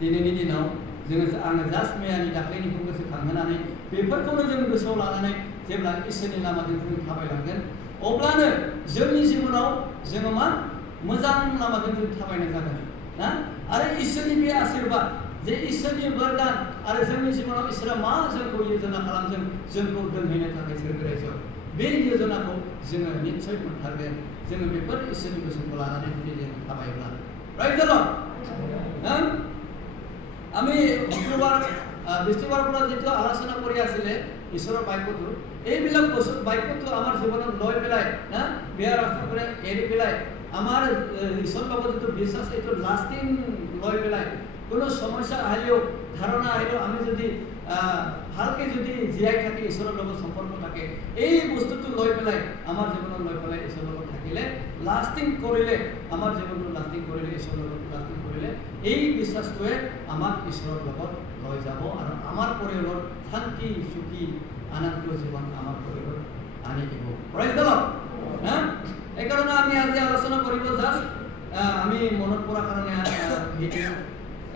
दिनैनि दिनाव आङो जास्ट मैयानि दाख्लैनिखौ गोसोखांहोनानै बेफोरखौनो जों गोसोआव लानानै जेब्ला इसोरनि लामाजों जों थाबायलांगोन अब्लानो जोंनि जिबनाव जोङो मा मोजां लामाजों जों थाबायनाय जागोन ना आरो इसोरनि बे आशीर्बाद जे इसोरनि वरदान आरो जोंनि जिबनाव इसोरा मा जोंखौ योजना खालामदों जोंखौ दोनहैनो थाखाय सोरगो रायजोआव बे योजनाखौ जोङो निश्चय मोनथारगोन जोङो बेफोर इसोरनि गोसोखौ लानानै जुदि जों थाबायोब्ला राइट द लर्ड আমি বৃহস্পতিবাৰ যেটো আলোচনা কৰি আছিলে ঈশ্বৰৰ বাক্যটো এইবিলাক বাক্যটো আমাৰ জীৱনত লৈ পেলাই না বেয়া ৰাস্তা কৰে এৰি পেলাই আমাৰ ঈশ্বৰৰ লগত যেটো বিশ্বাস এইটো লাষ্টিং লৈ পেলাই কোনো সমস্যা আহিলেও ধাৰণা আহিলেও আমি যদি ভালকে যদি জীয়াই থাকি ঈশ্বৰৰ লগত সম্পৰ্ক থাকে এই বস্তুটো লৈ পেলাই আমাৰ জীৱনত লৈ পেলাই ঈশ্বৰৰ লগত থাকিলে লাষ্টিং কৰিলে আমাৰ জীৱনটো লাষ্টিং কৰিলে ঈশ্বৰৰ লগত লাষ্টিং কৰিলে এই বিশ্বাসটোৱে আমাক ঈশ্বৰৰ লগত লৈ যাব আৰু আমাৰ পৰিয়ালত শান্তি সুখী আনন্দ জীৱন আমাৰ পৰিয়ালত আনি দিব প্ৰাইজ দ্য লৰ্ড হ্যাঁ এই কাৰণে আমি আজি আলোচনা কৰিব জাস্ট আমি মনত পৰাৰ কাৰণে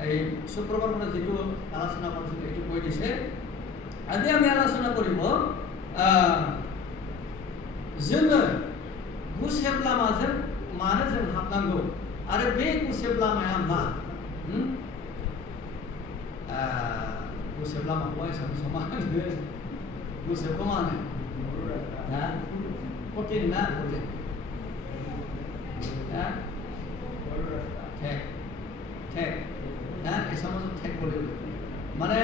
এই শুক্ৰবাৰ মানে যেটো আলোচনা কৰিছিল এইটো কৈ দিছে আজি আমি আলোচনা কৰিব जोङो गुसेब लामाजों मानो जों हाबनांगौ आरो बे गुसेब लामाया मा गुसेब लामाखौ एसामिस मा होनो गुसेबखौ मा होनो ना कठिन ना ना ঠেক ঠেক না এসামিস ঠেক বলে মানে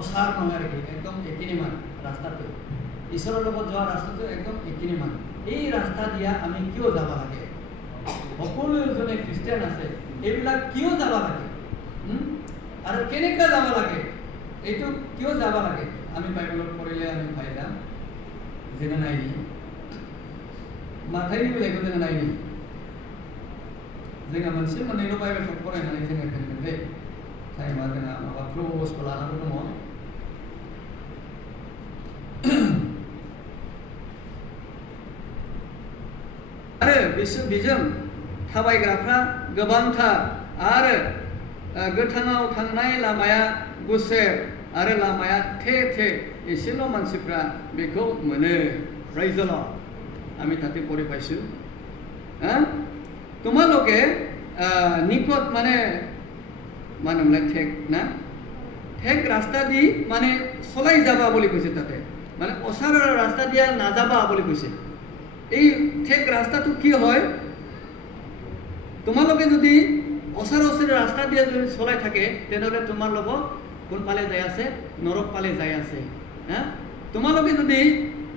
অসার নহয় আর কি একদম একিনিমান রাস্তাটো ঈশ্বৰৰ লগত যোৱা ৰাস্তাটো একদম একিনিমান এই ৰাস্তা দিয়া আমি কিয় যাব লাগে সকলোজনে খ্ৰীষ্টিয়ান আছে এইবিলাক কিয় যাব লাগে আৰু কেনেকৈ যাব লাগে এইটো কিয় যাব লাগে আমি বাইবেলত পঢ়িলে আমি পাই যাম যেনে নাইনি माथायनि बिलाइखौ जोङो नायनि जोङो मोनसे मोननैल' बाइबेलखौ फरायनानै जोङो दोनगोन दे टाइमा जोंहा माबा क्ल'जखौ लानांगौ दङ आरो बेजों थाबायग्राफ्रा गोबांथार आरो गोथाङाव थांनाय लामाया गुसेब आरो लामाया थे थे एसेल' मानसिफ्रा बेखौ मोनो प्रेज द लर्ड আমি তাতে পড়ে পাইছো তোমালোকে নিকট মানে মানে ঠেক না ঠেক রাস্তা দি মানে চলাই যাবা বলি কৈছে তাতে মানে অসাৰৰ ৰাস্তা দিয়া নাযাবা বলি কৈছে এই ঠেক ৰাস্তাটো কি হয় তোমালোকে যদি অসাৰৰ ৰাস্তা দিয়া যদি চলাই থাকে তেনেহলে তোমাৰ লগত কোন পালে যায় আছে নৰক পালে যায় আছে তোমালোকে যদি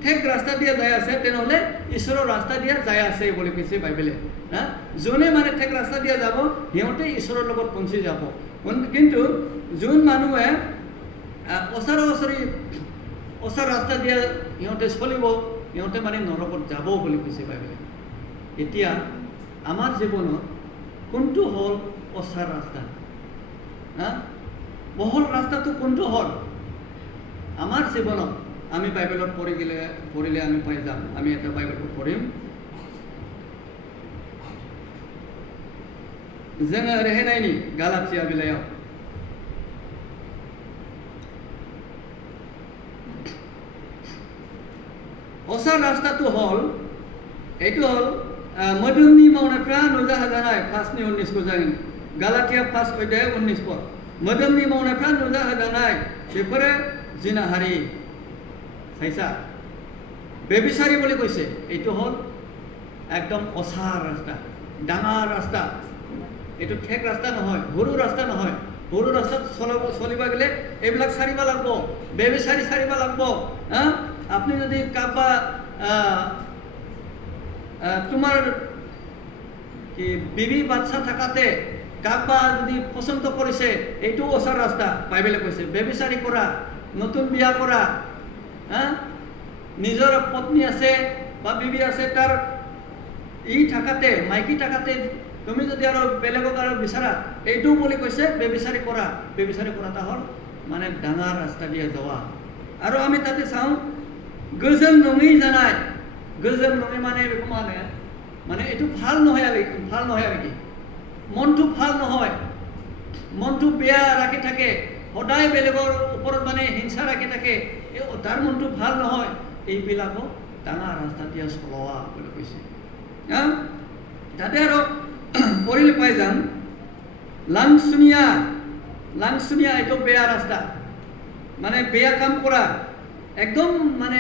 ঠেক ৰাস্তা দিয়া যায় আছে তেনেহলে ঈশ্বৰৰ রাস্তা দিয়া যায় আছে বলি কৈছে বাইবেলে যোনে মানে ঠেক রাস্তা দিয়া যাব সিহঁতে ঈশ্বৰৰ লগত পৌঁছি যাব কিন্তু যোন মানুহে অসাৰ ৰাস্তা দিয়া সিহঁতে চলিব সিহঁতে মানে নৰকত যাব বুলি কৈছে বাইবেলে এতিয়া আমাৰ জীৱনত কোনটো হল অসাৰ ৰাস্তা বহল ৰাস্তাটো কোনটো হল আমাৰ জীৱনত আমি বাইবেলত পঢ়িলে আমি পাই যাম আমি এটা বাইবেলটো পঢ়িম जोङो ओरैहाय नायनि गालातिया बिलाइयाव असार रास्ताটো हल এইটো হল मोदोमनि मावनायफ्रा नुजाहोजानाय 5:19 खौ जों गालातिया 5 अध्याय 19 पद मोदोमनि मावनायफ्रा नुजाहोजानाय बेफोरो जिनाहारि साइसा बेबिसारी बोली कैसे এইটো হল একদম অসাৰ ৰাস্তা ডাঙৰ ৰাস্তা এইটো ঠেক ৰাস্তা নহয় সৰু ৰাস্তা নহয় সৰু ৰাস্তাত চলিবা গলে এইবিলাক সাৰিবা লাগব বেবিচাৰি সাৰিবা লাগব আপনি যদি কাবা তোমাৰ কি বিবি বাচ্চা থাকাতে কাবা যদি পছন্দ কৰিছে এইটো অসাৰ ৰাস্তা বাইবেলে কৈছে বেবিচাৰি কৰা নতুন বিয়া কৰা নিজৰ পত্নী আছে বা বিবি আছে তাৰ ই থাকাতে মাইকি থাকাতে তুমি যদি আৰু বেলেগক আৰু বিচাৰা এইটো বুলি কৈছে বেবিচাৰি কৰাটা হল মানে ডাঙৰ ৰাস্তা দিয়ে যোৱা আৰু আমি তাতে চাওঁ গজন নঙি জানাই গজন নঙি মানে বেকো মানে এইটো ভাল নহয় আৰু কি মনটো ভাল নহয় মনটো বেয়া ৰাখি থাকে, সদায় বেলেগৰ ওপৰত মানে হিংসা ৰাখি থাকে, তাৰ মনটো ভাল নহয়, এইবিলাকক ডাঙৰ ৰাস্তা দিয়া চলোৱা বুলি কৈছে। তাতে আৰু পঢ়িলে পাই যাম, লাংচুনীয়া এইটো বেয়া ৰাস্তা, মানে বেয়া কাম কৰা, একদম মানে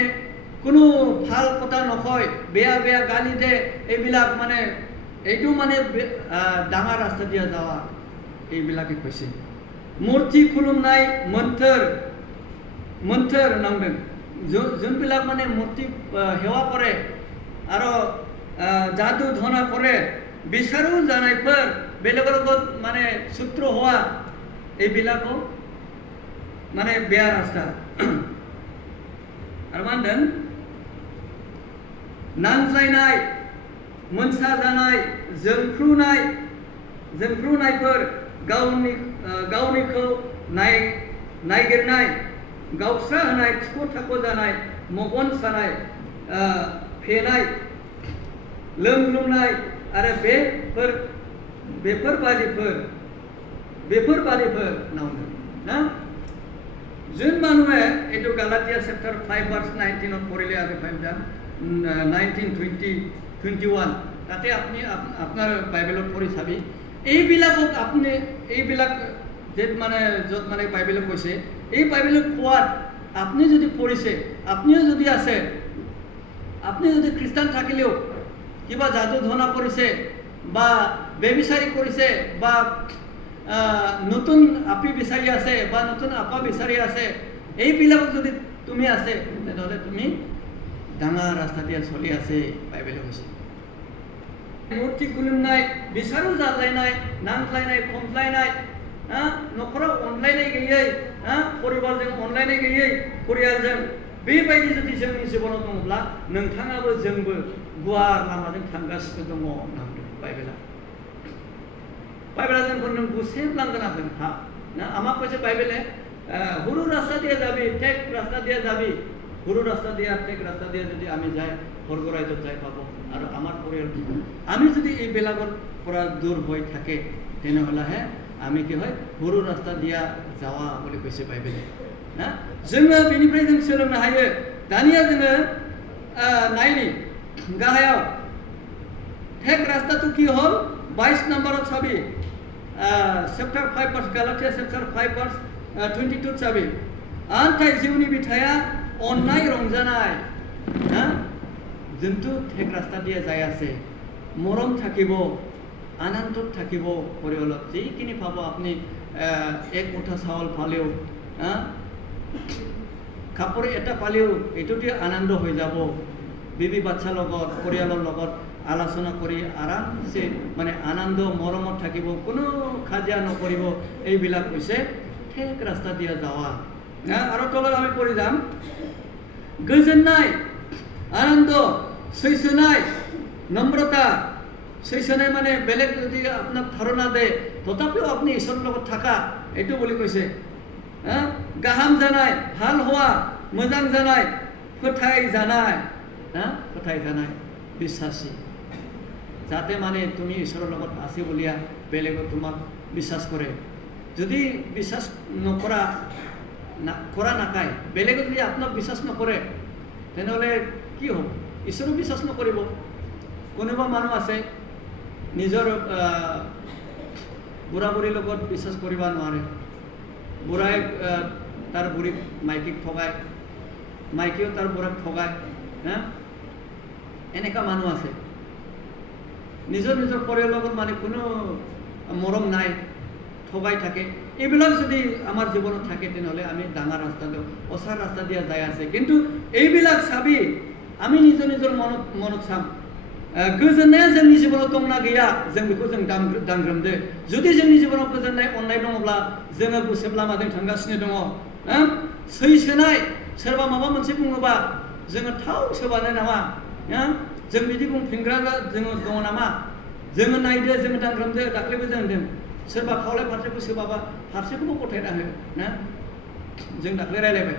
কোনো ভাল কথা নকয়, বেয়া বেয়া গালি দে, এইবিলাক মানে এইটো মানে ডাঙৰ ৰাস্তা দিয়া যাৱা, এইবিলাকে কৈছে। মূৰ্তি খুলুম নাই, মন্থৰ নামদों, যোনবিলাক মানে মূৰ্তি সেৱা কৰে আৰু जादू धना करे बिसारू जानायफोर बेलेग লগত মানে সূত্র হওয়া এইবিলাকো মানে বেয়া রাস্তা। আর মানदों नांज्लायनाय, मोनसा जानाय, जोंख्रुनायफोर, गावनिखौ नायगिरनाय, गावस्रा होनाय, थिख' थाख' जानाय, मगन सानाय, फेनाय, लोंग्लुंनाय आरो बेफोरबादिफोर नावनो ना जों मानुए एटु गालातिया चैप्टर 5 verse 19 পড়িলে আগে পাইবা 19 20 21 তাতে আপনি আপনার বাইবেলত পড়ি চাবি এইবিলাকক আপনি এইবিলাক যে মানে যত মানে বাইবেলত কৈছে এই বাইবেলত কোৱাত আপনি যদি পড়িছে আপনিও যদি আছে আপনি যদি খ্ৰিস্টান থাকিলেও কিবা জাদু ধনা কৰিছে বা বেবিচাৰী কৰিছে বা নতুন আপি বিচাৰি আছে বা নতুন আপা বিচাৰি আছে এইবিলাকক যদি তুমি আছে তেতিয়াহ'লে তুমি ডাঙৰ ৰাস্তা দিয়া চলি আছে বাইবেলে কৈছে। মূৰ্তি খুলুমনাय বিচাৰো জালাयनाय নাংলাयनाय খমलायनाय न'खराव अनलायनाय गैयै परिबारजों अनलायनाय गैयै परियालजों बेबायदि जुदि जोंनि जिबनाव दङब्ला नोंथाङाबो जोंबो गुवार लामाजों थांगासिनो दङ होननानै बाइबेला जोंखौ नों गुसेबलांगोन आरो नोंहा ना आमा কৈছে বাইবেলে হুরু রাস্তা দিয়ে যাবি ঠেক রাস্তা দিয়ে যাবি হুরু রাস্তা দিয়ে ঠেক রাস্তা দিয়ে যদি আমি যাই স্বর্গরাজ্যত যাই পাবো আর আমার পরিয়াল আমি যদি এই বেলাগৰ পৰা দূৰ হৈ থাকে তেনেহ'লেহে আমি কি হয় হুরু রাস্তা দিয়া যাওয়া বুলি কৈছে বাইবেলে ना जोङो बेनिफ्राय जों सोलोंनो हायो दानिया जोङो नायनि गाहायाव ঠেক रास्ताটো কি হল 22 নম্বৰত চাবি चैप्टर 5 verse गालातिया चैप्टर 5 verse 22 चाबी आन्थाय जिउनि बिथाया अननाय रंजानाय ना जोंथु ठेक रास्ता दिया जायासे मरम থাকিব आनंद থাকিব परियाলত जेखिनि पाबो आपनि एक मुठा चावल पालेও কাপড় এটা পালেও এটুটি আনন্দ হয়ে যাব বিবি বাচ্চা লগত পৰিয়ালৰ লগত আলোচনা কৰি আৰামসে মানে আনন্দ মৰমত থাকিব কোনো খাজিয়া নকৰিব এইবিলাক হৈছে ঠেক ৰাস্তা দিয়া যাওয়া না আৰু তলত আমি পঢ়ি যাম গোজोननाय আনন্দ সৈসনাय নম্ৰতা সৈসনাय মানে বেলেগ যদি আপোনাক ধাৰণা দে তথাপিও আপুনি ঈশ্বৰৰ লগত থাকা এটো বুলি কৈছে गाहाम जानाय ভাল হওয়া मोजां जानाय फोथाय जानाय বিশ্বাসী যাতে মানে তুমি ঈশ্বৰৰ লগত আছে বলিয়া বেলেগ তোমাক বিশ্বাস কৰে যদি বিশ্বাস নকৰা নাকায় বেলেগ যদি আপোনাক বিশ্বাস নকৰে তেনেহ'লে কি হ'ব ঈশ্বৰ বিশ্বাস নকৰিব কোনোবা মানুহ আছে নিজৰ বুঢ়া বুঢ়ীৰ লগত বিশ্বাস কৰিব নোৱাৰে বুঢ়াই তাৰ বুঢ়ীক মাইকীক ঠগায় মাইকীও তাৰ বুঢ়াক ঠগায় এনেকা মানুহ আছে নিজৰ পৰিয়ালৰ লগত মানে কোনো মৰম নাই ঠগাই থাকে এইবিলাক যদি আমাৰ জীৱনত থাকে তেনেহ'লে আমি ডাঙৰ ৰাস্তা অসাৰ ৰাস্তা দিয়া যায় আছে কিন্তু এইবিলাক চাবি আমি নিজৰ মনত চাম गोजोननाया जोंनि जिबनाव दंना गैया जों बेखौ जों दांग्रोमदो जुदि जोंनि जिबनाव गोजोननाय अननाय दङब्ला जोङो गुसेब लामाजों थांगासिनो दङ सैसोनाय सोरबा माबा मोनसे बुङोबा जोङो थाव सोबानो नामा जों बिदि बुंफिनग्रा जोङो दङ नामा जोङो नायदो जोङो दांग्रोमदो दाख्लैबो जों होनदों सोरबा खावलाय फारसेखौ सोबाबा फारसेखौबो गथायना हो ना जों दाख्लै रायलायबाय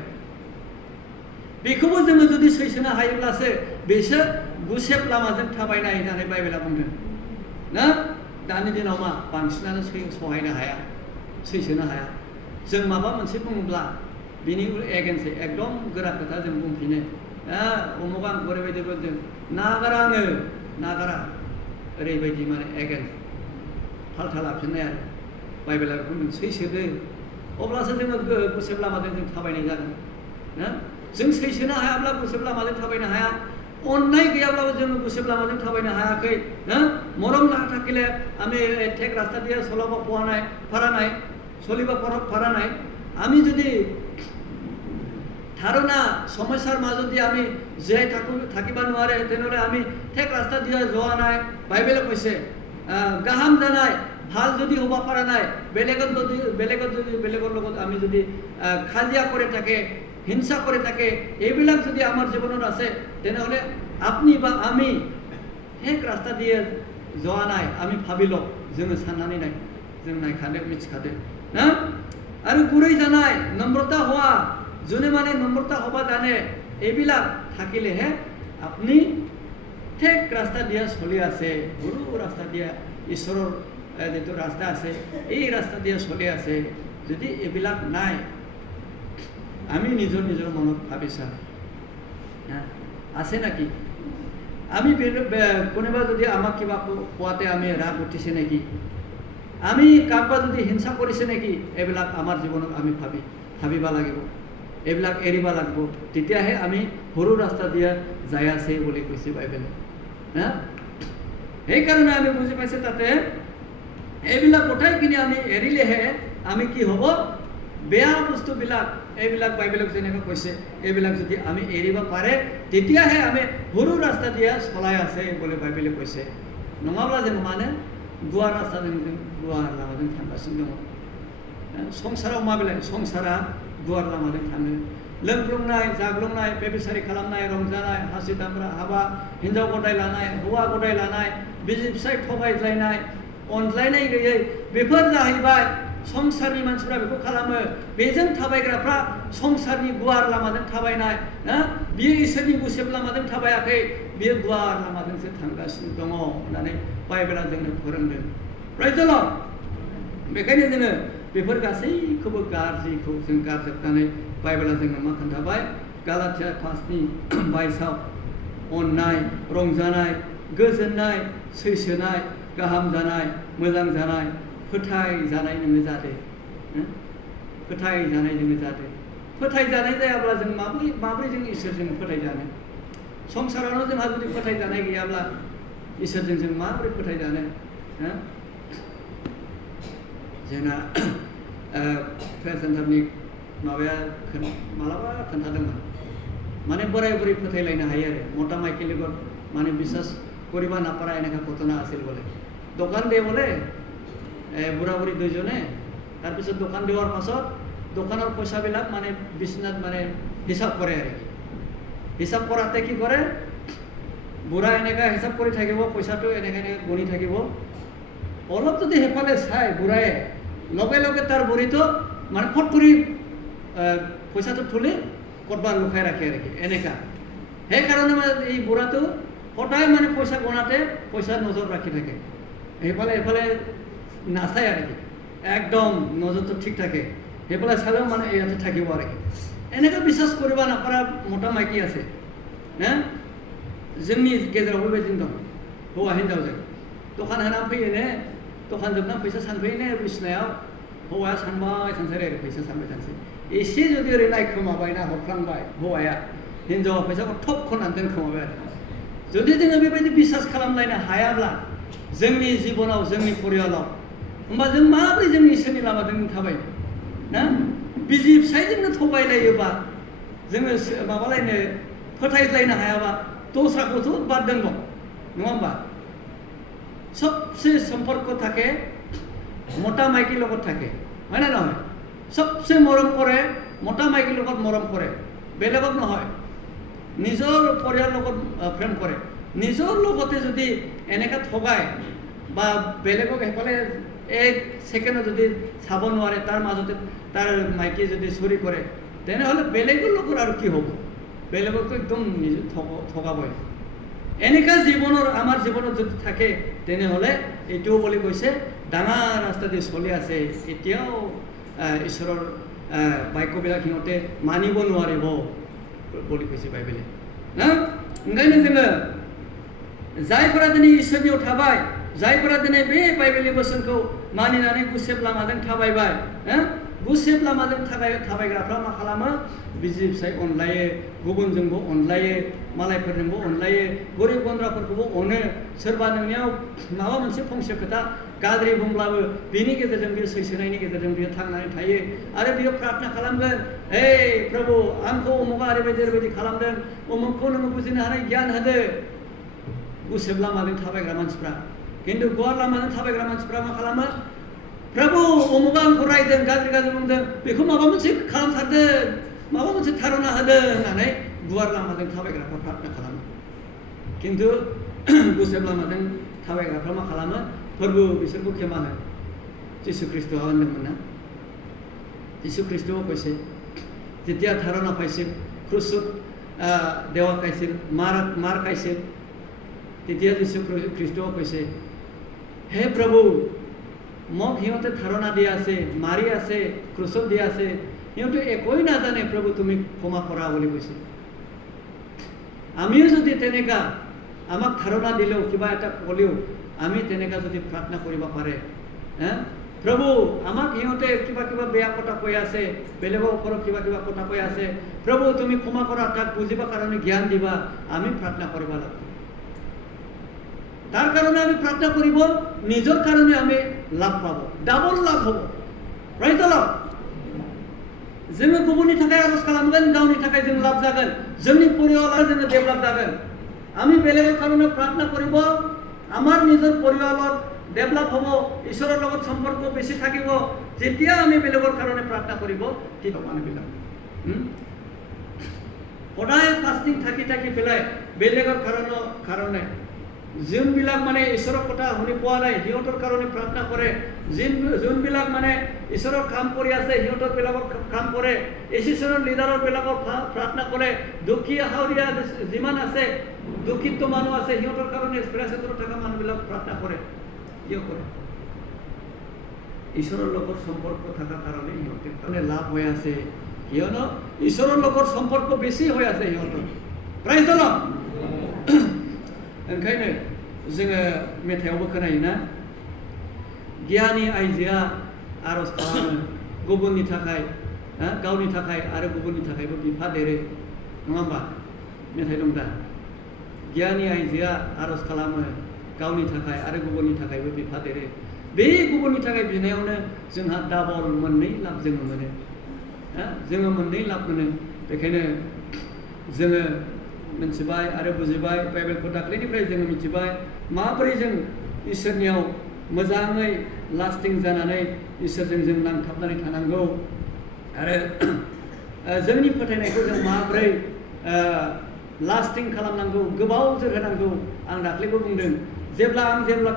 बेखौबो जोङो जुदि सैसोनो हायोब्लासो बिसोर गुसेब लामाजों थाबायनाय होननानै बाइबेला बुंदों ना दानि दिनाव मा बांसिनानो सहायनो हाया सैसोनो हाया जों माबा मोनसे बुङोब्ला बिनि एगेन्स्ट एकदम गोरा खोथा जों बुंफिनो उमुक आं ओरैबायदि बुंदों नागारा आङो नागारा ओरैबायदि माने एगेन्स्ट फाल्था लाफिननाय आरो बाइबेला बेखौ बुंदों सैसोदो अब्लासो जोङो गुसेब लामाजों जों थाबायनाय जागोन ना जों सैसोनो हायाब्ला गुसेब लामाजों थाबायनो हाया अन्नाय गैयाब्लाबो जों गुसेब लामाजों थाबायनो हायाखै ना मरम ना थाकिले आमी ठेक रास्ता দিয়ে চলাব পারা নাই চলিব পারা নাই আমি যদি ধারণা সমস্যার মাজদি আমি যে থাকিব নোৱাৰে তেনেহলে আমি ঠেক ৰাস্তা দিয়ে যোৱা নাই বাইবেলে কৈছে গাহাম জানাই ভাল যদি হ'ব পাৰা নাই বেলেগৰ লগত আমি যদি খাজিয়া কৰে থাকে হিংসা কৰে থাকে এইবিলাক যদি আমাৰ জীৱনত আছে তেনেহলে আপনি বা আমি ঠেক ৰাস্তা দিয়ে যোৱা নাই আমি ভাবি লওক जोङो साननानै নাই जों नायखादो मिथिखादो ना आरो गुरै जानाय নম্ৰতা হোৱা যোনে মানে নম্ৰতা হবা জানে এইবিলাক থাকিলেহে আপনি ঠিক ৰাস্তা দিয়া চলি আছে গুৰু ৰাস্তা দিয়া ঈশ্বৰৰ যেটো ৰাস্তা আছে এই ৰাস্তা দিয়া চলি আছে যদি এইবিলাক নাই আমি নিজৰ মনত ভাবিছা আছে নাকি আমি কোনোবা যদি আমাক কিবা কোৱাতে আমি ৰাগ উঠিছে নেকি আমি কাৰোবাক যদি হিংসা কৰিছে নেকি এইবিলাক আমাৰ জীৱনত আমি ভাবিবা লাগিব এইবিলাক এৰিবা লাগিব তেতিয়াহে আমি সৰু ৰাস্তা দিয়া যাই আছে বুলি কৈছে বাইবেলে হা এই কাৰণে আমি বুজি পাইছে তাতে এইবিলাক কথাই কিনি আমি এৰিলেহে আমি কি হ'ব বেয়া বস্তুবিলাক এইবিলাক বাইবেলক যেনেকৈ কৈছে এইবিলাক যদি আমি এৰিব পাৰে তেতিয়াহে আমি সৰু ৰাস্তা দিয়া চলাই আছে বুলি বাইবেলে কৈছে নমাবলা যেন মানে গুৱাৰ ৰাস্তা যেন গুৱাৰ লামাজों थांगासिनो दङ संसाराव माबेलाय संसारा गुवार लामाजों थाङो लोंग्लुंनाय जाग्लुंनाय बेबिसारि खालामनाय रंजानाय हासि दामब्रा हाबा हिन्जाव गदाय लानाय हौवा गदाय लानाय बिसि फिसाय थगायज्लायनाय अनज्लायनाय गैयै बेफोर जाहैबाय संसारनि मानसिफ्रा बेखौ खालामो बेजों थाबायग्राफ्रा संसारनि गुवार लामाजों थाबायनाय ना बियो इसोरनि गुसेब लामाजों थाबायाखै बियो गुवार लामाजोंसो थांगासिनो दङ होननानै बाइबेला जोंनो फोरोंदों प्राइज द लर्ड बेखायनो जोङो बेफोर गासैखौबो गाज्रिखौ जों गारजोबनानै बाइबेला जोंनो मा खोन्थाबाय गालातिया 5:22 अननाय रंजानाय गोजोननाय सैसोनाय गाहाम जानाय मोजां जानाय फोथायजानाय नोङो जादो फोथायजानाय नोङो जादो फोथायजानाय जायाब्ला जों माबोरै जों इसोरजों फोथायजानो संसारावनो जोंहा जुदि फोथायजानाय गैयाब्ला इसोरजों जों माबोरै फोथायजानो जोंना फेसननि माबाया मालाबा खोन्थादोंमोन माने बोराय बुरै फोथायलायनो हायो आरो मोटा माइकेल माने বিশ্বাস কৰিব নাপাৰা এনেকা ঘটনা আছিল বলে দোকান দিয়ে বলে বুঢ়া বুঢ়ী দুইজনে তাৰপিছত দোকান দিয়াৰ পাছত দোকানৰ পইচাবিলাক মানে বিছনাত মানে হিচাপ কৰে আৰু হিচাপ কৰাতে কি কৰে বুঢ়া এনেকা হিচাপ কৰি থাকিব পইচাটো এনেকে গণি থাকিব অলপ যদি হেফালে চাই বুঢ়ায়ে লগে লগে তাৰ বুঢ়ীটো মানে ফট কৰি পইচাটো তুলি ক'ৰবাত লুকাই ৰাখে আৰু এনেকা সেইকাৰণে মানে এই বুঢ়াটো সদায় মানে পইচা গণাতে পইচা নজৰ ৰাখি থাকে এইফালে নাচায় আৰু একদম নজৰটো ঠিক থাকে সেইফালে চালেও মানে ইয়াতে থাকিব আৰু এনেকৈ বিশ্বাস কৰিব নাপাৰা মোটা মাইকী আছে না जोंनि गेजेराव बेबायदिनो दं हौवा हिन्जावजों दखान होना फैयोने दखान जोबना फैसा सानफैयोने बिसिनायाव हौवाया सानबाय थानोसै आरो फैसा सानबाय थानोसै एसे जुदि ओरै नायखोमाबायना हरफ्लांबाय हौवाया हिन्जावा फैसाखौ थप खननानै दोनखोमाबाय आरो जुदि जोङो बेबायदि बिसास खालामलायनो हायाब्ला जोंनि जिबनाव जोंनि परियालाव होमबा जों माबोरै जोंनि इसोरनि लामाजों थाबाय ना बिसि फिसायजोंनो थगायलायोबा जोङो माबालायनो फोथायलायनो हायाबा दस्राखौथ' बाद दोनगौ नङा होमबा सबसे सम्पर्क থাকে মোটা মাইকীৰ লগত থাকে হয় না নহয় सबसे মৰম কৰে মোটা মাইকীৰ লগত মৰম কৰে বেলেগক নহয় নিজৰ পৰিয়ালৰ লগত প্ৰেম কৰে নিজৰ লগতে যদি এনেকা ঠগায় বা বেলেগক হেফালে এক সেকেন্ড যদি চাব নোৱাৰে তাৰ মাজতে তাৰ মাইকী যদি চুৰি কৰে তেনেহ'লে বেলেগৰ লগত আৰু কি হ'ব বেলেগক একদম নিজে ঠগাবই এনেকা জীৱনৰ আমাৰ জীৱনত যদি থাকে তেনেহ'লে এইটোও বুলি কৈছে ডাঙৰ ৰাস্তা দি চলি আছে এতিয়াও ঈশ্বৰৰ বাক্যবিলাক সিহঁতে মানিব নোৱাৰিব বুলি কৈছে বাইবেলে না ओंखायनो जोङो जायफोरा दिनै इसोरनियाव थाबाय जायफोरा दिनै बे बाइबेलनि बोसोनखौ मानिनानै गुसेब लामाजों थाबायबाय गुसेब लामाजों थाबायग्राफ्रा मा खालामो बिसि फिसाय अनलायो गुबुनजोंबो अनलायो मालायफोरजोंबो अनलायो गोरिब गुन्द्राफोरखौबो अनो सोरबा नोंनियाव माबा मोनसे फंसे खोथा गाज्रि बुंब्लाबो बिनि गेजेरजों बियो सैसोनायनि गेजेरजों बियो थांनानै थायो आरो बियो प्रार्थना खालामगोन हे प्रभु आंखौ उमुगा ओरैबायदि खालामदों उमुगखौ नोङो बुजिनो हानाय गियान होदो गुसेब लामाजों थाबायग्रा मानसिफ्रा खिन्थु गुवार लामाजों थाबायग्रा मानसिफ्रा मा खालामो प्रभु उमुगा आंखौ रायदों गाज्रि बुंदों बेखौ माबा मोनसे खालामथारदों माबा मोनसे धारना होदों होननानै गुवार लामाजों थाबायग्राफ्रा प्रार्थना खालामो खिन्थु गुसेब लामाजों थाबायग्राफ्रा मा खालामो प्रभु बिसोरखौ क्षमा हो जिसु ख्रिस्ट'आ होनदोंमोन ना जिसु ख्रिस्ट'आ কৈছে যেতিয়া ধাৰণা পাইছিল ক্ৰুচত দেৱা খাইছিল মাৰ খাইছিল তেতিয়া যিশু খ্ৰীষ্টই কৈছে হে প্ৰভু মোক সিহঁতে ধাৰণা দি আছে মাৰি আছে ক্ৰুচত দি আছে সিহঁতে একোই নাজানে প্ৰভু তুমি ক্ষমা কৰা বুলি কৈছে আমিও যদি তেনেকা আমাক ধাৰণা দিলেও কিবা এটা ক'লেও আমি তেনেকা যদি প্ৰাৰ্থনা কৰিব পাৰে প্ৰভু আমাক সিহঁতে কিবা বেয়া কথা কৈ আছে বেলেগৰ ওপৰত কিবা কথা কৈ আছে প্ৰভু তুমি ক্ষমা কৰা তাক বুজিব কাৰণে জ্ঞান দিবা আমি প্ৰাৰ্থনা কৰিব লাগিব তার কারণে আমি প্রার্থনা করিব নিজের কারণে আমি লাভ পাবো ডাবল লাভ হবো রাইট আল্লাহ जोङो गुबुननि थाखाय आरज खालामगोन गावनि थाखाय जों लाभ जागोन जोंनि परियाला जोङो डेभेलप जागोन আমি বেলেগৰ কাৰণে প্ৰাৰ্থনা কৰিব আমাৰ নিজৰ পৰিয়ালত ডেভেলপ হ'ব ঈশ্বৰৰ লগত সম্পৰ্ক বেছি থাকিব যেতিয়া আমি বেলেগৰ কাৰণে প্ৰাৰ্থনা কৰিব ঠিক মানুহবিলাক সদায় ফাস্টিং থাকি পেলাই বেলেগৰ কাৰণে যোনবিলাক মানে ঈশ্বৰৰ কথা শুনি পোৱা নাই সিহঁতৰ কাৰণে প্ৰাৰ্থনা কৰে যোনবিলাক মানে ঈশ্বৰৰ কাম কৰি আছে সিহঁতৰ বেলেগৰ কাম কৰে এচিছনৰ লিডাৰৰ বেলেগৰ প্ৰাৰ্থনা কৰে দুখী হাওৰিয়া যিমান আছে দুখিত মানুহ আছে সিহঁতৰ কাৰণে প্ৰেছাৰত থকা মানুহবিলাক প্ৰাৰ্থনা কৰে কিয় কৰে ঈশ্বৰৰ লগত সম্পৰ্ক থকাৰ কাৰণে সিহঁতৰ কাৰণে লাভ হৈ আছে কিয়নো ঈশ্বৰৰ লগত সম্পৰ্ক বেছি হৈ আছে সিহঁতৰ প্ৰাইজ দল ओंखायनो जोङो मेथाइयावबो खोनायोना गियानि आइजोआ आरज खालामो गुबुननि थाखाय गावनि थाखाय आरो गुबुननि थाखायबो बिफा देरो नङा होमबा मेथाइ दं दा गियानि आइजोआ आरज खालामो गावनि थाखाय आरो गुबुननि थाखायबो बिफा देरो बे गुबुननि थाखाय बिनायावनो जोंहा डाबल मोननै लाब जोङो मोनो जोङो मोननै लाब मोनो बेखायनो जोङो मिथिबाय आरो बुजिबाय बाइबेलखौ दाख्लैनिफ्राय जोङो मिथिबाय माबोरै जों इसोरनियाव मोजाङै लास्टिं जानानै इसोरजों जों नांथाबनानै थानांगौ आरो जोंनि फोथायनायखौ जों माबोरै लास्टिं खालामनांगौ गोबाव जोरहोनांगौ आं दाख्लैबो बुंदों जेब्ला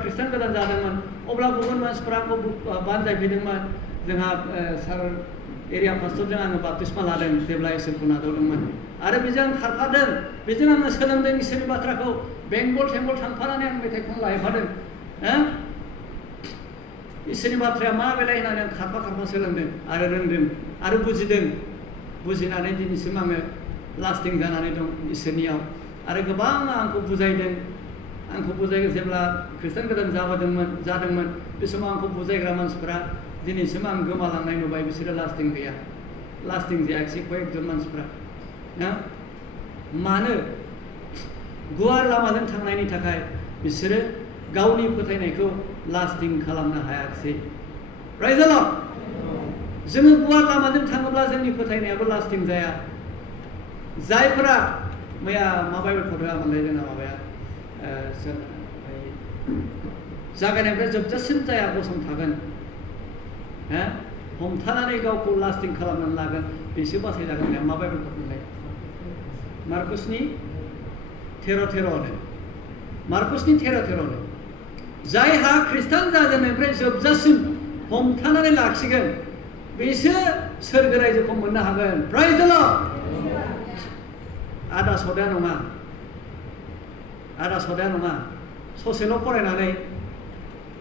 खृष्टान गोदान जादोंमोन अब्ला गुबुन मानसिफोरा आंखौ बानजायफैदोंमोन जोंहा सार एरिया पास्टरजों आङो बाप्तिस्मा लादों जेब्ला इसोरखौ नाजावदोंमोन आरो बेजों खारफादों बेजों आङो सोलोंदों इसोरनि बाथ्राखौ बेंगल थांफानानै आं मेथाइ खन लायफादों इसोरनि बाथ्राया मा बेलाय होननानै आं खारफा सोलोंदों आरो रोंदों आरो बुजिदों बुजिनानै दिनैसिम आङो लास्टिं जानानै दं इसोरनियाव आरो गोबां आंखौ बुजायदों जेब्ला खृष्टान गोदान जादोंमोन बे समाव आंखौ बुजायग्रा मानसिफोरा दिनैसिम आं गोमालांनाय नुबाय बिसोरो लास्टिं गैया लास्टिं जायाखिसै कयेकजन मानसिफ्रा मानो गुवार लामाजों थांनायनि थाखाय बिसोरो गावनि फोथायनायखौ लास्टिं खालामनो हायाखिसै राइट अल जोङो गुवार लामाजों थाङोब्ला जोंनि फोथायनायाबो लास्टिं जाया जायफोरा मैया माबायदि फरायामोनलाय जोंना माबाया जागायनायनिफ्राय जोबजासिम जाया गसंथागोन हमथानानै गावखौ लास्टिं खालामनानै लागोन बेसो बासायजागोन होननाया माबायदि फरायनाय मार्कुसनि 13:13 मार्कुसनि 13:13 जायहा खृष्टान जाजेननायनिफ्राय जोबजासिम हमथानानै लाखिगोन बेसो सोरगो रायजोखौ मोननो हागोन प्राइज द लर्ड आदा सदा नङा ससेल' फरायनानै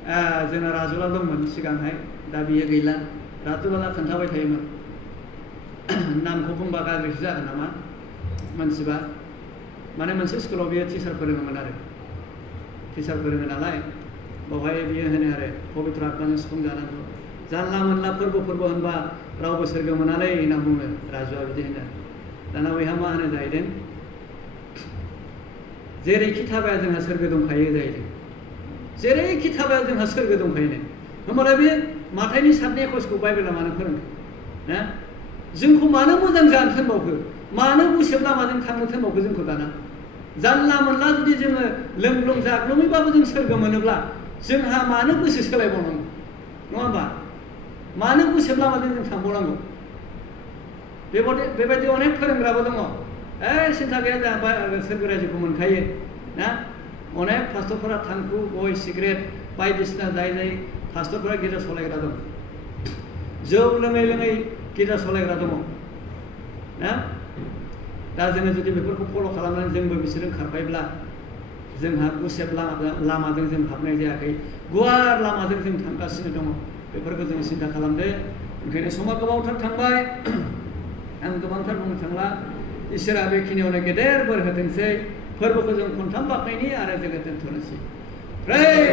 जोंना राजुला दंमोन सिगांहाय दा बियो गैला राजुला खोन्थाबाय थायोमोन नामखौ बुंबा गाज्रिसो जागोन नामा मानसिबा माने मोनसे स्कुलाव बियो टिचार फोरोङोमोन आरो टिचार फोरोङो नालाय बावहाय बियो होनो आरो पबित्र आत्माजों सिफुं जानांगौ जानला मोनला फोरबो होनबा रावबो सोरगो मोनालै होनना बुङो राजुआ बिदि होनो दाना बयहा मा होनो जाहैदों जेरैखि थाबाया जोंहा सोरगो दंखायो जाहैदों जेरैखि थाबाया जोंहा सोरगो दंखायो होमबालाय बे माथाइनि 7:21 बाइबेला मानो फोरोंदों ना जोंखौ मानो मोजां जानो थिनबावखो मानो गुसेब लामाजों थांनो थिनबावखो जोंखौ दाना जानला मोनला जुदि जोङो लोंग्लुं जाग्लुङैबाबो जों सोरगो मोनोब्ला जोंहा मानो गोसो सोलायबावनांगौ नङा होमबा मानो गुसेब लामाजों जों थांबावनांगौ बेबायदि अनेक फोरोंग्राबो दङ सिन्था गैया जोंहा सोरगो रायजोखौ मोनखायो ना अनेक पास्टरफोरा थांखु गय सिगारेट बायदिसिना जाय पास्टरफोरा गिर्जा सालायग्रा दं जौ लोङै गिर्जा सालायग्रा दङ ना दा जोङो जुदि बेफोरखौ फल' खालामनानै जोंबो बिसोरजों खारफायोब्ला जोंहा गुसेब लामाजों जों हाबनाय जायाखै गुवार लामाजों जों थांगासिनो दङ बेफोरखौ जों सिन्था खालामदो ओंखायनो समा गोबावथार थांबाय आं गोबांथार बुंनो थांला इसोरा बेखिनियावनो गेदेर बोर होथोंसै फोरबोखौ जों खनथाम बाख्नायनि आरो जोङो दोनथ'नोसै प्रेज